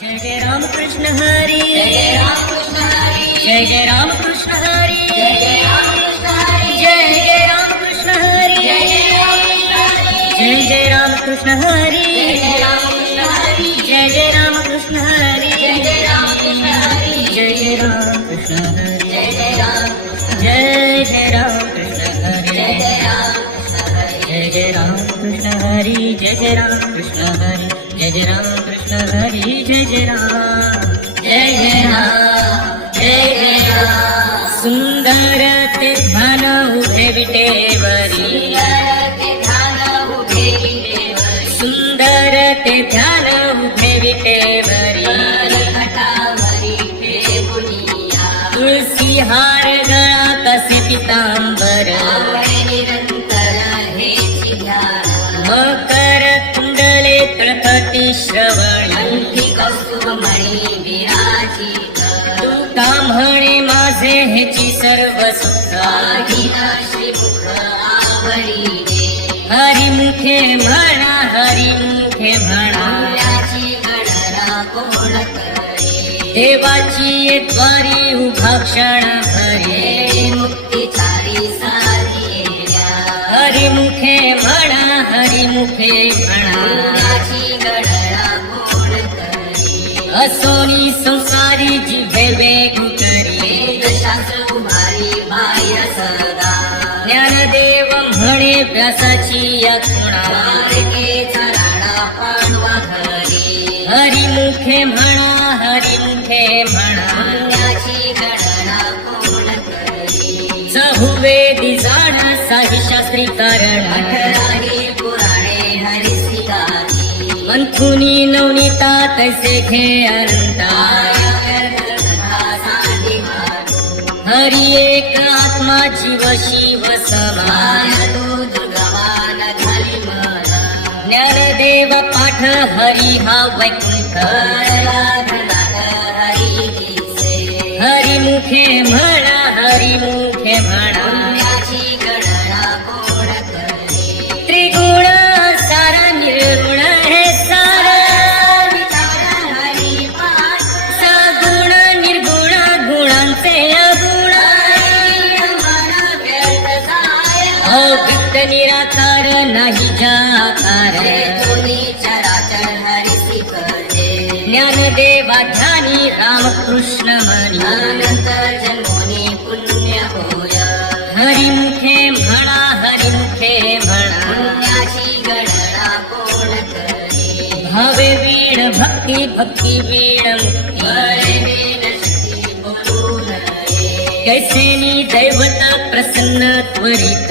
जय जय राम कृष्ण हरी जय जय राम कृष्ण हरी जय जय राम कृष्ण हरी जय जय राम कृष्ण हरी जय जय राम कृष्ण हरी जय जय राम कृष्ण हरी जय जय राम कृष्ण हरी जय जय राम कृष्ण हरी जय जय राम कृष्ण हरी जय जय राम कृष्ण हरी जय जय राम कृष्ण हरी जय जय राम कृष्ण हरी जय जय राम हरी जय जय राम जय जय राम जय जय राम सुंदर ते ध्यान उभे विटेवरी सुंदर ते ध्यान उभे विटेवरी तुळसी हार गळा कसे पितांबर तळपती श्रवणी तुका म्हणे माझे हेची सर्व सुख. हरिमुखे म्हणा हरिमुखे द्वारी उभा क्षण भरे. मुक्तीचारी सारी हरिमुखे म्हणा हरिमुखे म्हणा असोनी संसारी जिभे वेग करी वेदशास्त्र उभारी बाह्य सदा. ज्ञानदेव म्हणे व्यासाची या खुणा द्वारकेचा राणा पांडवा घरी. हरिमुखे म्हणा हरिमुखे म्हणा. पुण्याची गणना कोण करी? सहुवेदी जाण साही शास्त्री कारण अठराही मंथुनी नवनीता तैसे घे अनंता। हरी एक आत्मा जीव शिव समान ज्ञानदेव पाठ हरी हा वैकुंठ। हरी हरिमुखे म्हणा हरिमुखे म्हणा। निराकार नाही जाकार दोन्ही चराचर हरिसी करे। ज्ञानदेवा ध्यानी रामकृष्ण अनंत जन्मोनी पुण्य होय। हरिमुखे म्हणा हरिमुखे म्हणा पुण्याची गणना कोण करी? भावे वीण भक्ती भक्ती वीण मुक्ती। कैसेनी दैवत प्रसन्न त्वरित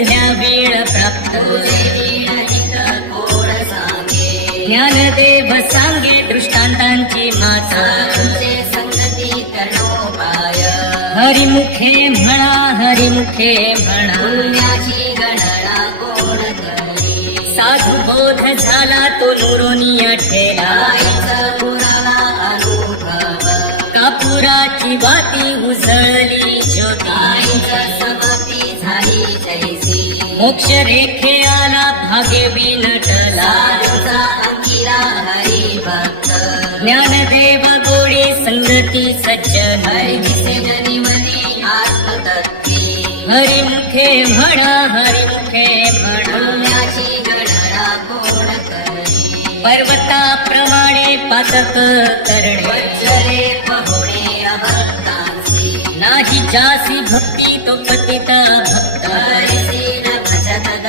साधल्या वेळ प्राप्त ज्ञानदेव सांगे दृष्टांतांची माता. हरिमुखे म्हणा हरिमुखे म्हणा. गणना साधू बोध झाला तो नुरोनिया ठेला कापुराची वाती उसळली मोक्ष रेखे आला भागे विनटला ज्ञानदेव गोडी संगती सज्जन. हरिमुखे म्हणा हरिमुखे पर्वताप्रमाणे पातक करणे. नाही जासी भक्ती तो पतिता भक्ता.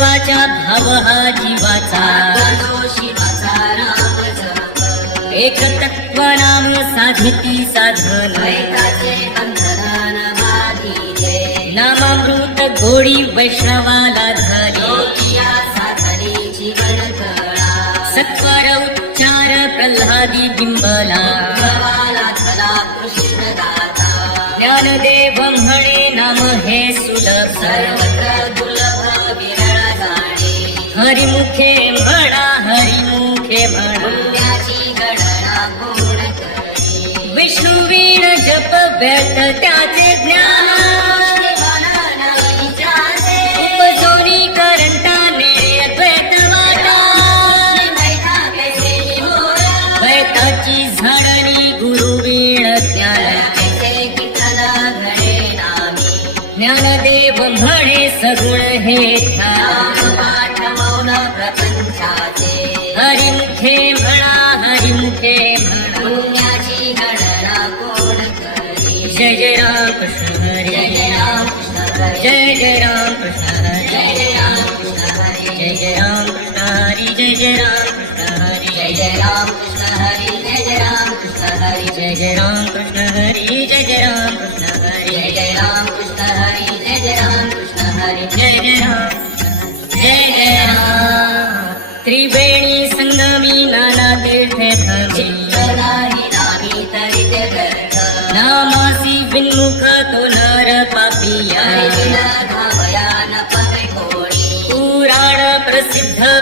देवाच्या भाव हा जीवाचा एक तत्व नाम साधिती साधन. नामामृत गोडी वैष्णवाला धारी. सत्वर उच्चार प्रल्हादी बिंबला. हरिमुखे म्हणा हरिमुखे म्हणा. पुण्याची गणना विष्णू वीण जप व्यर्थ त्याचे ज्ञान. उपजोनी करंटाने अद्वैत वाटा. द्वैताची झाडणी गुरु वीण ज्ञान. ज्ञानदेव म्हणे सगुण हे ठाण हरी जय कृष्ण हरी जय कृष्ण हरी जय कृष्ण हरी जय जय राम कृष्ण हरी जय कृष्ण हरी जय कृष्ण हरी जय जय राम त्रिवेणी ते व्यर्थ नामासी विन्मुख तो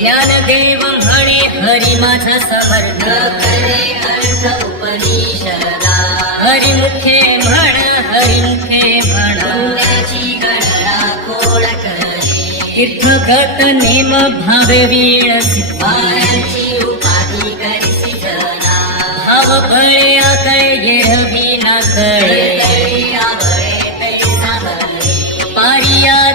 ज्ञानदेव म्हणे हरी माझा समर्थ। करे अर्थ उपनिषदा हरिमुखे म्हण हरिमुखे म्हण पुण्याची गणना कोण करी तीर्थगत नेम भावे वीण सिद्धाची उपाधी करी भाव बळे आकळे येरवी ना कळे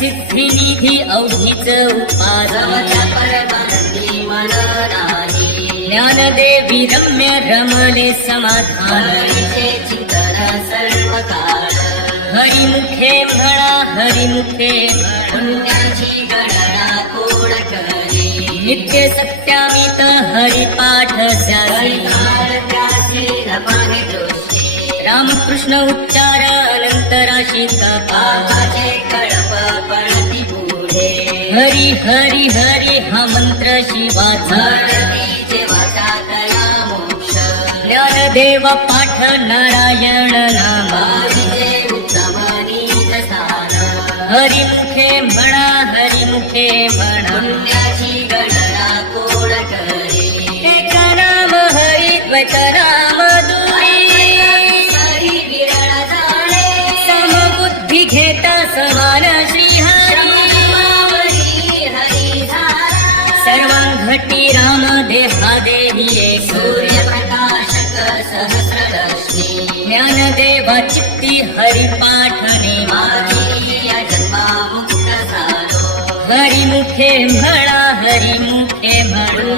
रिद्धी सिद्धी निधी अवधीच परमानंदी मन ज्ञानदेवी रम्य रमले समाधान. हरीचे चिंतन सर्व काळ हरिमुखे म्हणा हरिमुखे म्हणा पुण्याची गणना कोण करी? नित्य सत्यामित हरिपाठ त्यासी रमाने रामकृष्ण उच्चार अनंतराशी तपा. हरी हरी हरी हा मंत्र शिवाचा भारतीचे वाचातला मोक्ष। ज्ञानदेव पाठ नारायण नामा बावीचे उत्तम नीत स्थान हरिमुखे म्हणा हरिमुखे म्हणा पुण्याची गणना कोण करी? एक नाम हरी चित्ती हरिपाठने हरिमुखे म्हणा हरिमुखे म्हणू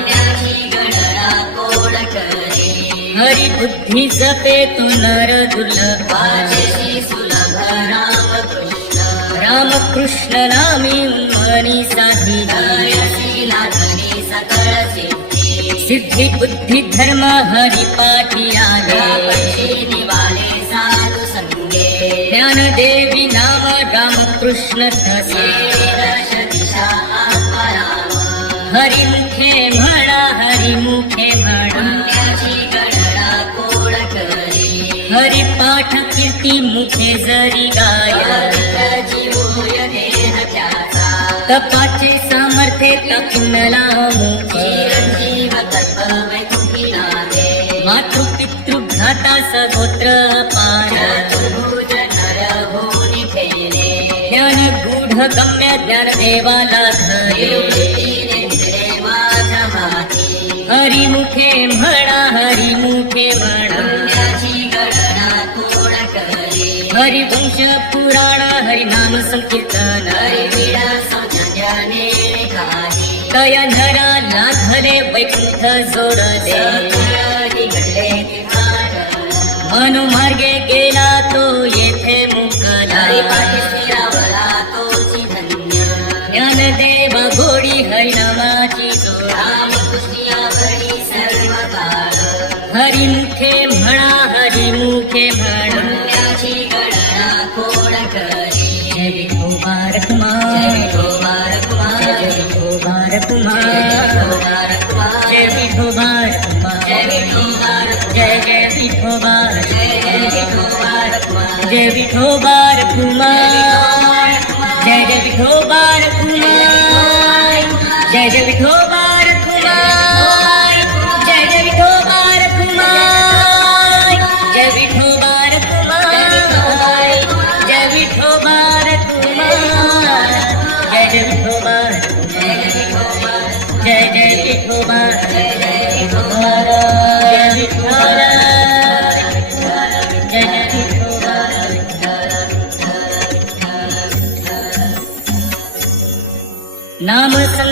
हरि बुद्धी जपे तू नर दुर्लभ रामकृष्ण नामी मनी साधी. सिद्धी बुद्धी धर्म हरिपाठी आले. यापैकी ज्ञानदेवी नाम रामकृष्ण तसे हरिमुखे म्हणा हरिमुखे म्हणा गणना कोण करी पाठ कीर्ती मुखे जरी गाय जीवोय तपाचे सामर्थ्य तकुनला मुखे। चिरंजीव मातृ पितृ घाता सगोत्र पाया ज्ञान गूढ गम्य ज्ञान देवाला धरे निवृत्तीने निद्रे माझ्या माती हरिमुखे म्हणा हरिमुखे म्हणा पुण्याची गणना कोण हरिवंश पुराण हरिनाम संकीर्तन। तया नरा लाधले वैकुंठ जोडले। मनुमार्गे गेला तो येथे मुकला। हरिमुखे म्हणा हरिमुखे म्हणा पुण्याची गणना कोण करी जय विठो बार जय कुमार विठोबार कुमार जय विठो बार जय कुमार विठोबार कुमार जय विठो बार कुमार जय विठोबार जय जय विठो बार जय जय विठोबार कुमार जय विठो बार कुमार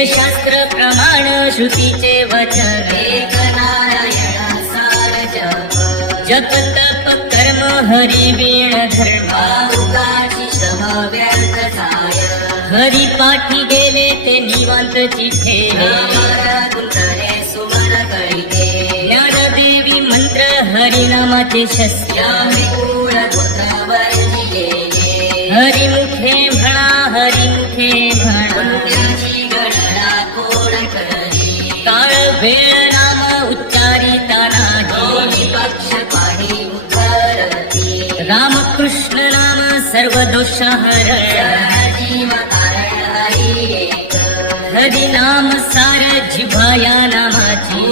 वेदशास्त्र प्रमाण श्रुतीचे वचन. एक नारायण सार जप जप तप कर्म हरी वीण धर्म श्रम व्यर्थ हरी पाठी गेले ते निवांत गुंतले सुमन कळीते ज्ञानदेवी मंत्र हरिनामाचे शस्त्र. सर्व दोष हर हरी नाम सार जिभाया नामाची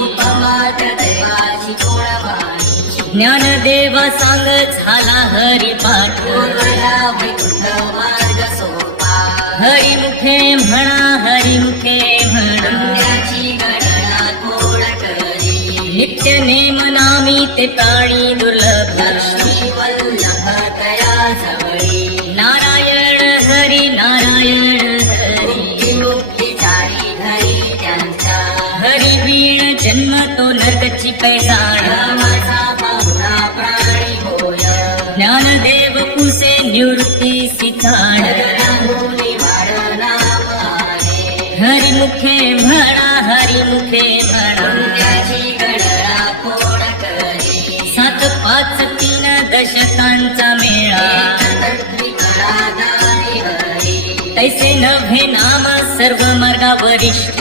ज्ञान दैवाची सांग झाला हरी पाठ. पूर्वया मुखे म्हणा सोपा हरिमुखे म्हणा. म्हणा नित्य नेम नामी ते प्राणी दुर्लभ. पाहुणा प्राणी होय. ज्ञानदेव कुसे निवृत्ती आले हरिमुखे म्हणा हरिमुखे म्हणा. सात पाच तीन दशकांचा मेळा. तैसे नभे नाम सर्व मार्गावरिष्ठ.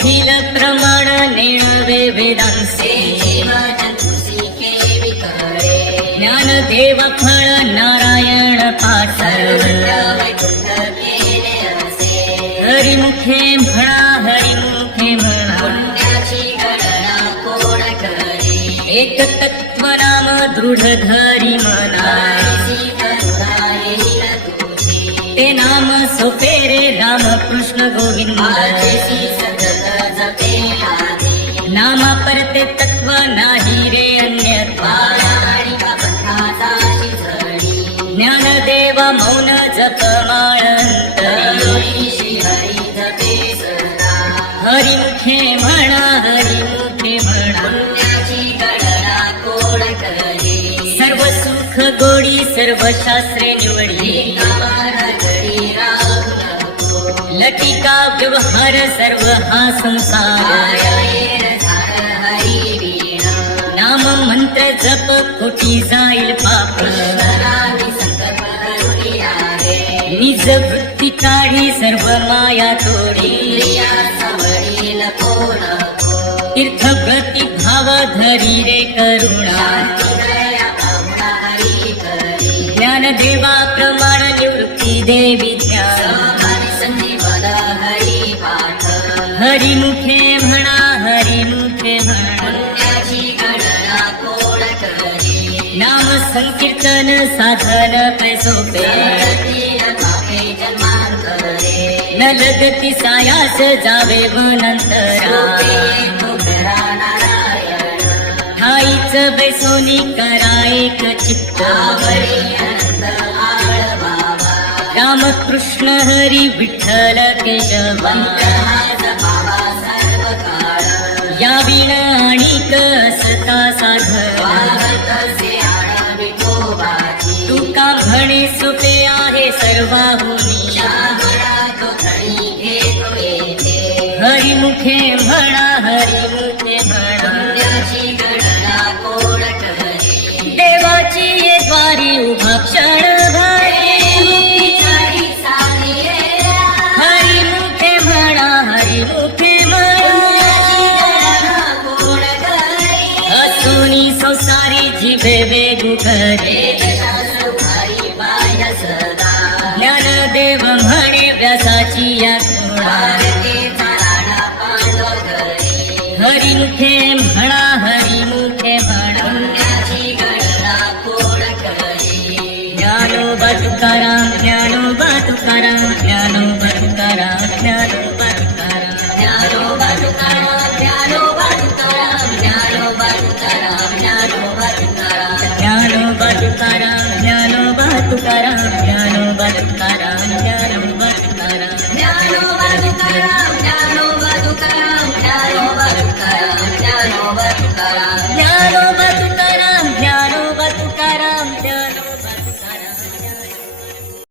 खिलप्रमाण नेणवे वेदांशे ज्ञानदेव फल नारायणपास हरिमुखे भरिमुखे दृढ एकतत्त्वराम मना ते नाम सुफेरे रामकृष्ण गोविन्द ते तत्व नाही रे ज्ञानदेव मौन जप माळंत. हरिमुखे म्हणा हरिमुखे म्हणा. सर्व सुख गोडी सर्व शास्त्रे निवडी. लटिका व्यवहार सर्व हा संसार. जप खोटी जाईल पाप. निज वृत्ती काढी सर्व माया तोडी. तीर्थ व्रती भाव धरी रे करुणा. ज्ञान देवा प्रमाण निवृत्ती देवी ध्यान हरिमुखे संकीर्तन साधन पै सोपे। नलगती सायास जावे नंतरा ठाईच बैसोनी करायक चित्त। रामकृष्ण हरी विठ्ठल केशवा। या विणा आणि कसता साधवा म्हणे सुटे आहे सर्वाहुनी. हरिमुखे म्हणा हरिमुखे